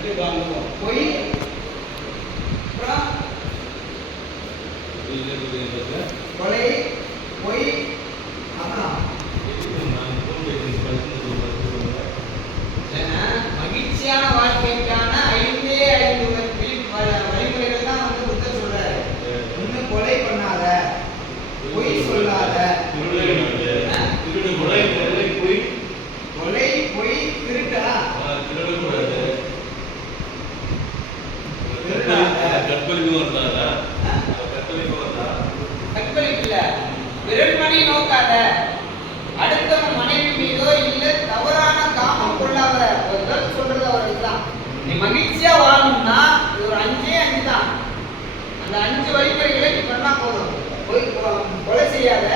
பொய் கொலை பொய் அப்புறம் மகிழ்ச்சியான வாழ்க்கைக்கான 5 வழிமுறைகள் தான் வந்து புத்தர் சொல்றாரு. ஒண்ணு கொலை பண்ணாத, பொய் சொல்லாத, கொலை பொய் திருட்டா கற்பழிப்பு இல்ல, விரல்மணி நோக்காத, அடுத்தவன் மனைவி மீதோ இல்ல தவறான காமம் கொள்ளாத. சொல்றது அவருக்கு தான். நீ மகிழ்ச்சியா வாழணும்னா இது ஒரு 5 தான். அந்த 5 வழிமுறைகளை நீ பண்ணா போதும். கொலை செய்யாத,